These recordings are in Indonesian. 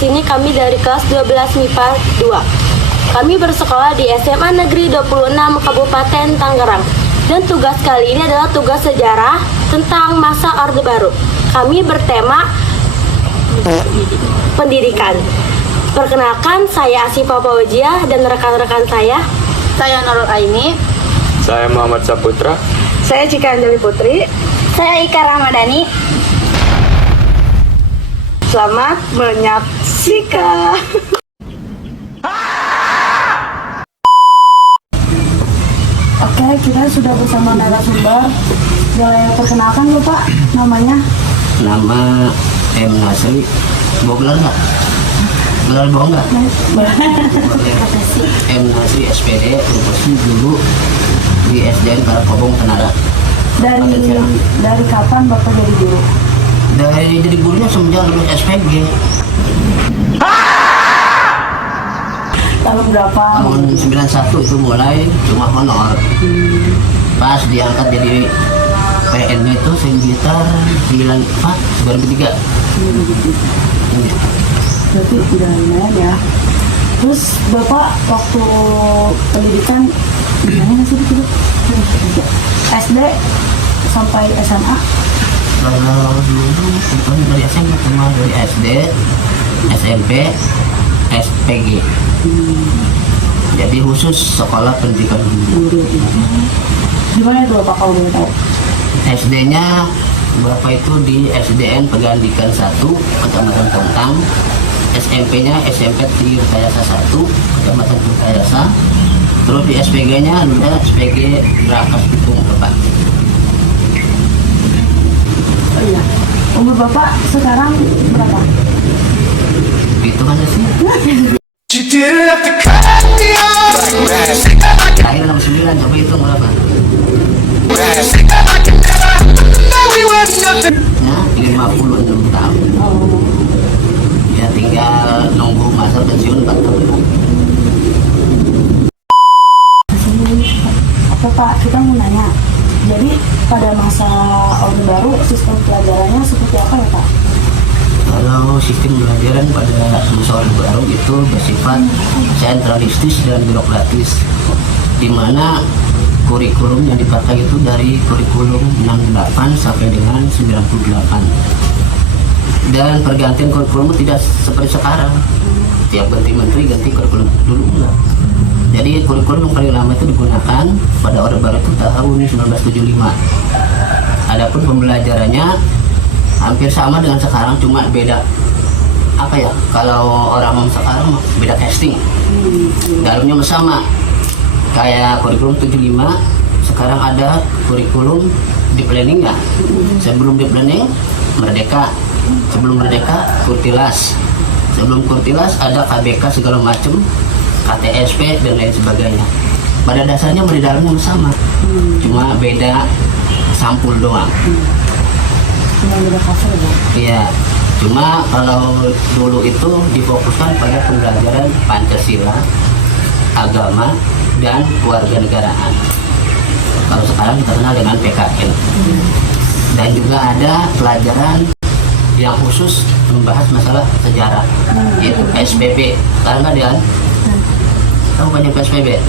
sini kami dari kelas 12 MIPA 2. Kami bersekolah di SMA Negeri 26 Kabupaten Tangerang. Dan tugas kali ini adalah tugas sejarah tentang masa Orde Baru. Kami bertema pendidikan. Perkenalkan, saya Asifa Fauzia dan rekan-rekan saya. Saya Nurul Aini. Saya Muhammad Saputra. Saya Cika Anjali Putri. Saya Ika Ramadhani. Selamat menyaksikan. Oke, kita sudah bersama narasumber. Boleh perkenalkan dulu Pak, namanya? Nama M. Nasri. Bawa gelar nggak? Gelar bawa nggak? M. Nasri SPD, profesi dulu di SDN Karangkobong Tenara. Dari kapan Bapak jadi guru? Dari jadi gurunya semenjak lulus SPG. Tahun berapa? Tahun 91 itu mulai cuma honor. Pas diangkat jadi PN itu sekitar 2003. Berarti udah lumayan ya. Terus Bapak waktu pendidikan gimana sih dulu? SD sampai SMA? Kalau dulu itu dari SMP cuma dari SD, SMP, SPG. Jadi khusus sekolah pendidikan guru. Gimana tuh Bapak kalau boleh tahu? SD-nya Bapak itu di SDN Pegandikan 1, Kecamatan Tontang. SMP-nya SMP Tirtayasa 1, Kecamatan Tirtayasa. Terus di SPG-nya ada SPG Rakas Bitung Depan. Oh iya. Umur Bapak sekarang berapa? Itu kan sih. Terakhir 69, coba itu berapa? Ya, 56 tahun. Ya tinggal nunggu masa pensiun 4 tahun lagi. Oke Pak, kita mau nanya. Jadi pada masa Orde Baru sistem pelajarannya seperti apa ya Pak? Kalau sistem pelajaran pada masa Orde Baru itu bersifat sentralistis dan birokratis, di mana kurikulum yang dipakai itu dari kurikulum 68 sampai dengan 98. Dan pergantian kurikulum tidak seperti sekarang. Tiap ganti menteri ganti kurikulum dulu enggak. Jadi kurikulum yang paling lama itu digunakan pada Orde Baru itu tahun 1975. Adapun pembelajarannya hampir sama dengan sekarang, cuma beda apa ya? Kalau orang sekarang beda casting. Dalamnya sama. Kayak kurikulum 75, sekarang ada kurikulum di planning ya. Sebelum di planning Merdeka, sebelum Merdeka Kurtilas, sebelum Kurtilas ada KBK segala macam, KTSP dan lain sebagainya. Pada dasarnya di dalamnya sama, cuma beda sampul doang. Cuma beda cover ya? Iya, cuma kalau dulu itu difokuskan pada pembelajaran Pancasila, agama, dan kewarganegaraan. Kalau sekarang kita kenal dengan PKN. Dan juga ada pelajaran yang khusus membahas masalah sejarah, yaitu SPB. Sekarang nggak ada? Tahu banyak PSPB?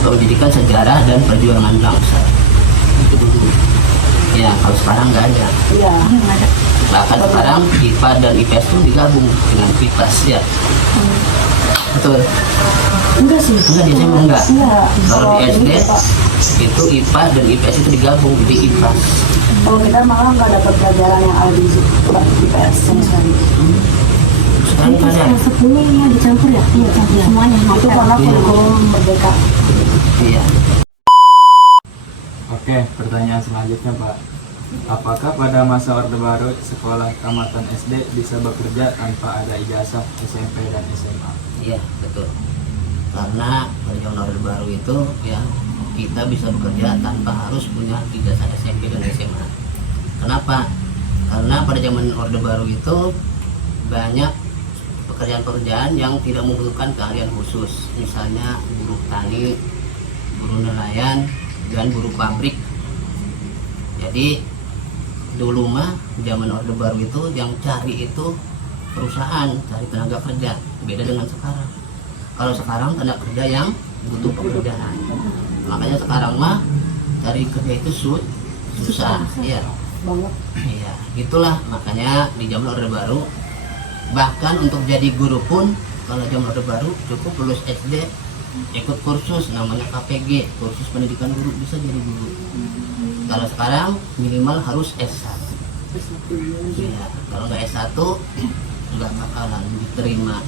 Pendidikan Sejarah dan Perjuangan Bangsa. Itu dulu. Ya, kalau sekarang nggak ada. Iya, nggak ada. Bahkan sekarang IPA dan IPS itu digabung dengan IPAS ya. Betul. Enggak sih. Enggak, di SMA enggak. Iya. Kalau di SD ini, Pak, itu IPA dan IPS itu digabung jadi IPAS. kalau kita malah nggak dapat pelajaran yang ada di IPS sama sekali. Sekarang nggak ada. Sepuluhnya dicampur ya? Iya, campur semuanya. Itu karena kurikulum Merdeka. Iya. Oke, pertanyaan selanjutnya Pak. Apakah pada masa Orde Baru sekolah tamatan SD bisa bekerja tanpa ada ijazah SMP dan SMA? Iya, betul. Karena pada zaman Orde Baru itu ya kita bisa bekerja tanpa harus punya ijazah SMP dan SMA. Kenapa? Karena pada zaman Orde Baru itu banyak pekerjaan-pekerjaan yang tidak membutuhkan keahlian khusus, misalnya buruh tani, buruh nelayan, dan buruh pabrik. Jadi dulu mah zaman Orde Baru itu yang cari itu perusahaan cari tenaga kerja, beda dengan sekarang. Kalau sekarang tenaga kerja yang butuh pekerjaan, makanya sekarang mah cari kerja itu susah, ya. Iya, itulah makanya di zaman Orde Baru, bahkan untuk jadi guru pun kalau zaman Orde Baru cukup lulus SD, ikut kursus namanya KPG, kursus pendidikan guru, bisa jadi guru. Kalau sekarang minimal harus S1. Iya, kalau nggak S1 nggak bakalan diterima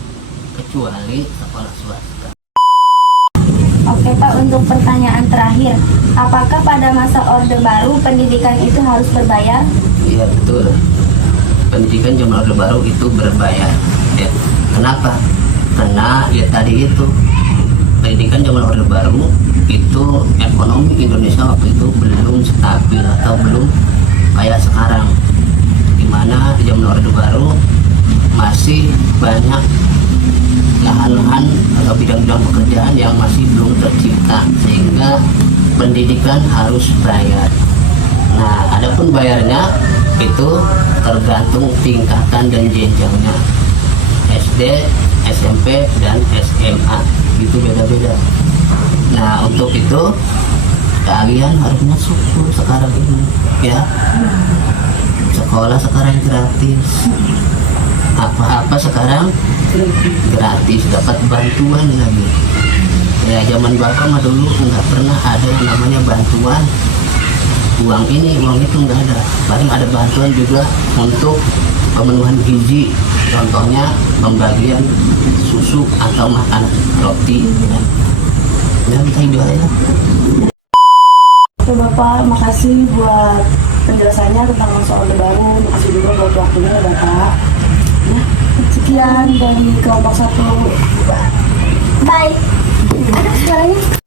kecuali sekolah swasta. Oke Pak, untuk pertanyaan terakhir, apakah pada masa Orde Baru pendidikan itu harus berbayar? Iya betul, pendidikan zaman Orde Baru itu berbayar. Ya. Kenapa? Karena ya tadi itu pendidikan zaman Orde Baru itu ekonomi Indonesia waktu itu belum stabil atau belum kayak sekarang, dimana di zaman Orde Baru masih banyak lahan-lahan atau bidang-bidang pekerjaan yang masih belum tercipta, sehingga pendidikan harus bayar. Nah, adapun bayarnya itu tergantung tingkatan dan jenjangnya, SD, SMP, dan SMA, itu beda-beda. Nah, untuk itu kalian harusnya syukur sekarang ini, ya. Sekolah sekarang gratis, apa-apa sekarang gratis, dapat bantuan lagi. Ya zaman bapak mah dulu nggak pernah ada yang namanya bantuan uang ini uang itu, nggak ada. Paling ada bantuan juga untuk pemenuhan gizi, contohnya pembagian susu atau makan roti, ya kita hidup aja. Oke Bapak, makasih buat penjelasannya tentang masa Orde Baru. Makasih juga buat waktunya ya Bapak. Ya, sekian dari kelompok 1. Bye. Ada suaranya.